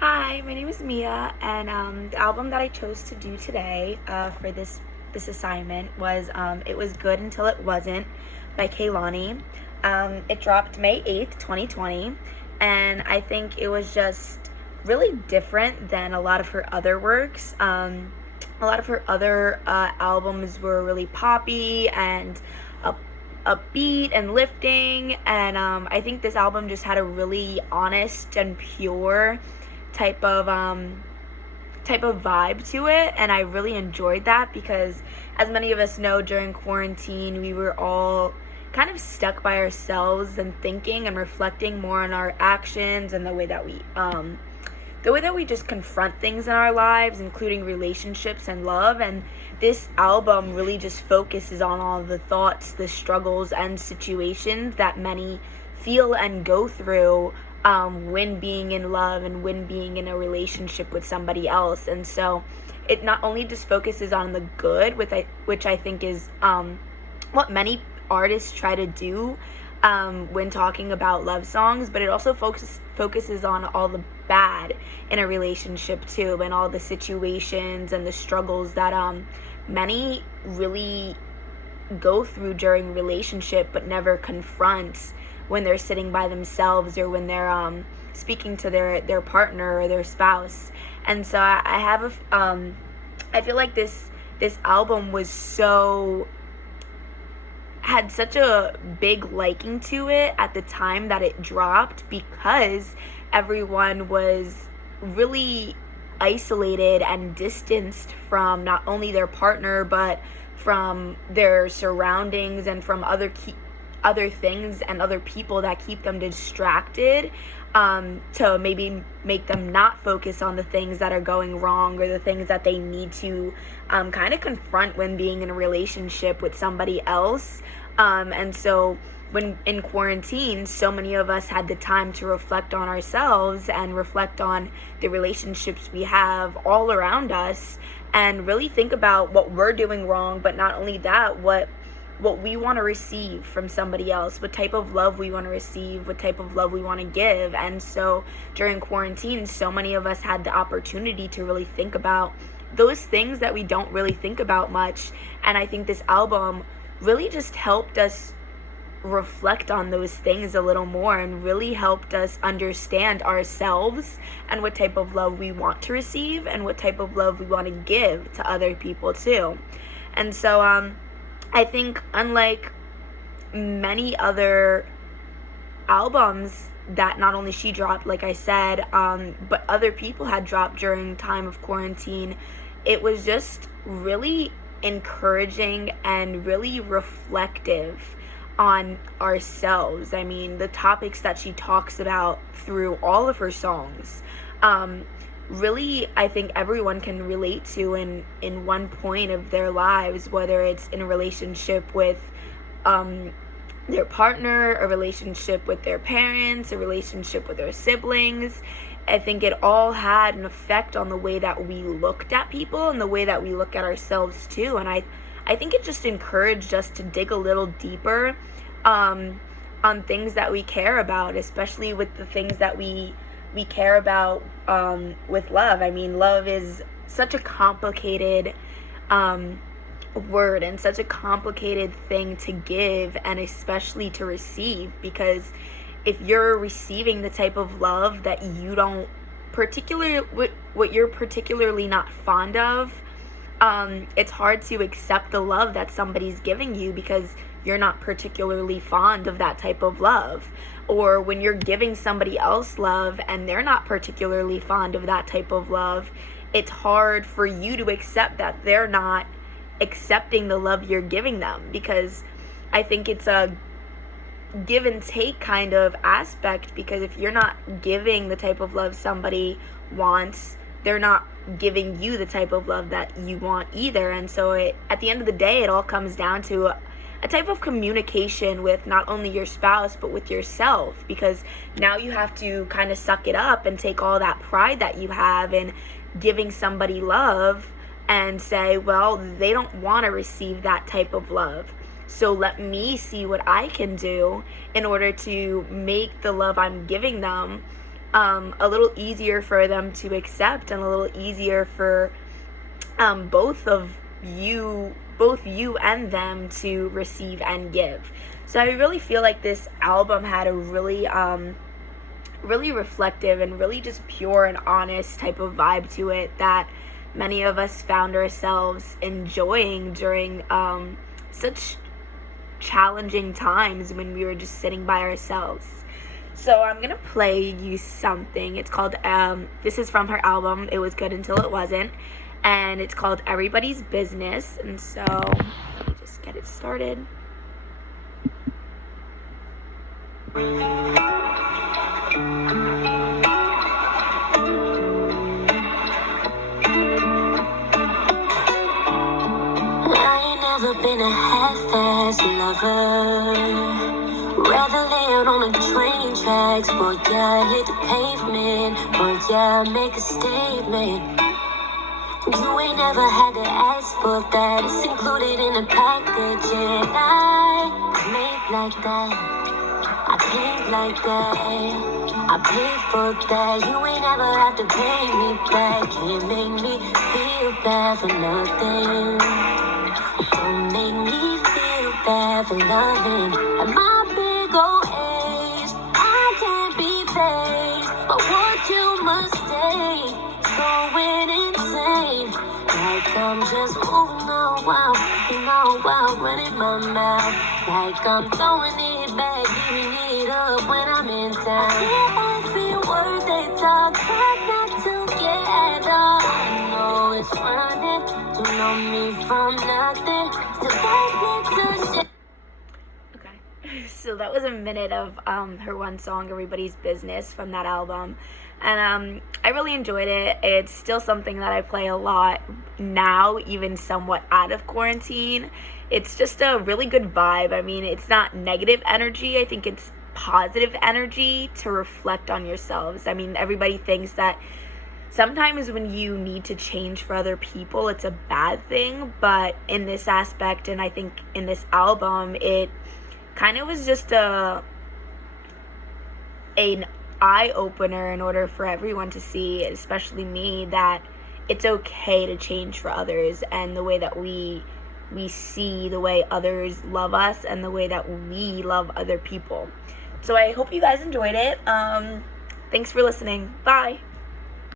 Hi, my name is Mia, and the album that I chose to do today for this assignment was "It Was Good Until It Wasn't" by Kehlani. It dropped May 8th, 2020, and I think it was just really different than a lot of her other works. A lot of her other albums were really poppy and up, upbeat and lifting, and I think this album just had a really honest and pure type of vibe to it, and I really enjoyed that because, as many of us know, during quarantine we were all kind of stuck by ourselves and thinking and reflecting more on our actions and the way that we just confront things in our lives, including relationships and love. And this album really just focuses on all the thoughts, the struggles, and situations that many feel and go through when being in love and when being in a relationship with somebody else. And so it not only just focuses on the good, which I think is what many artists try to do when talking about love songs, but it also focuses on all the bad in a relationship too, and all the situations and the struggles that many really go through during relationship but never confront when they're sitting by themselves or when they're speaking to their partner or their spouse. And so I feel like this album had such a big liking to it at the time that it dropped, because everyone was really isolated and distanced from not only their partner but from their surroundings and from other things and other people that keep them distracted, to maybe make them not focus on the things that are going wrong or the things that they need to kind of confront when being in a relationship with somebody else. And so when in quarantine, so many of us had the time to reflect on ourselves and reflect on the relationships we have all around us, and really think about what we're doing wrong, but not only that, what we want to receive from somebody else, what type of love we want to receive, what type of love we want to give. And so during quarantine, so many of us had the opportunity to really think about those things that we don't really think about much. And I think this album really just helped us reflect on those things a little more, and really helped us understand ourselves and what type of love we want to receive and what type of love we want to give to other people too. And so I think, unlike many other albums that not only she dropped, like I said, but other people had dropped during time of quarantine, it was just really encouraging and really reflective on ourselves. I mean, the topics that she talks about through all of her songs, really, I think everyone can relate to in one point of their lives, whether it's in a relationship with their partner, a relationship with their parents, a relationship with their siblings. I think it all had an effect on the way that we looked at people and the way that we look at ourselves too. And I think it just encouraged us to dig a little deeper on things that we care about, especially with the things that we care about with love. I mean, love is such a complicated word and such a complicated thing to give, and especially to receive, because if you're receiving the type of love that you don't what you're particularly not fond of, it's hard to accept the love that somebody's giving you because you're not particularly fond of that type of love. Or when you're giving somebody else love and they're not particularly fond of that type of love, it's hard for you to accept that they're not accepting the love you're giving them, because I think it's a give and take kind of aspect, because if you're not giving the type of love somebody wants, they're not giving you the type of love that you want either. And so at the end of the day, it all comes down to a type of communication with not only your spouse but with yourself, because now you have to kind of suck it up and take all that pride that you have in giving somebody love and say, well, they don't want to receive that type of love. So let me see what I can do in order to make the love I'm giving them a little easier for them to accept and a little easier for both you and them to receive and give. So I really feel like this album had a really really reflective and really just pure and honest type of vibe to it that many of us found ourselves enjoying during such challenging times when we were just sitting by ourselves. So I'm gonna play you something. It's called this is from her album It Was Good Until It Wasn't, and it's called Everybody's Business. And so let me just get it started. Been a half-ass lover. Rather lay out on the train tracks. Boy, yeah, hit the pavement. Boy, yeah, make a statement. You ain't never had to ask for that. It's included in the package. And I make like that. I paint like that. I pay for that. You ain't never have to pay me back. Can't make me feel bad for nothing. Don't make me feel bad for loving. At my big old age, I can't be faced. But what you mistake is going insane. Like I'm just moving on wild, running my mouth. Like I'm throwing it back, giving it up when I'm in town. Every word they talk, try not to get up. I know it's running, you know me from nothing. Okay, so that was a minute of her one song, Everybody's Business, from that album. And I really enjoyed it. It's still something that I play a lot now, even somewhat out of quarantine. It's just a really good vibe. I mean, it's not negative energy. I think it's positive energy to reflect on yourselves. I mean, everybody thinks that sometimes when you need to change for other people, it's a bad thing. But in this aspect, and I think in this album, it kind of was just an eye-opener in order for everyone to see, especially me, that it's okay to change for others, and the way that we see the way others love us and the way that we love other people. So I hope you guys enjoyed it. Thanks for listening. Bye.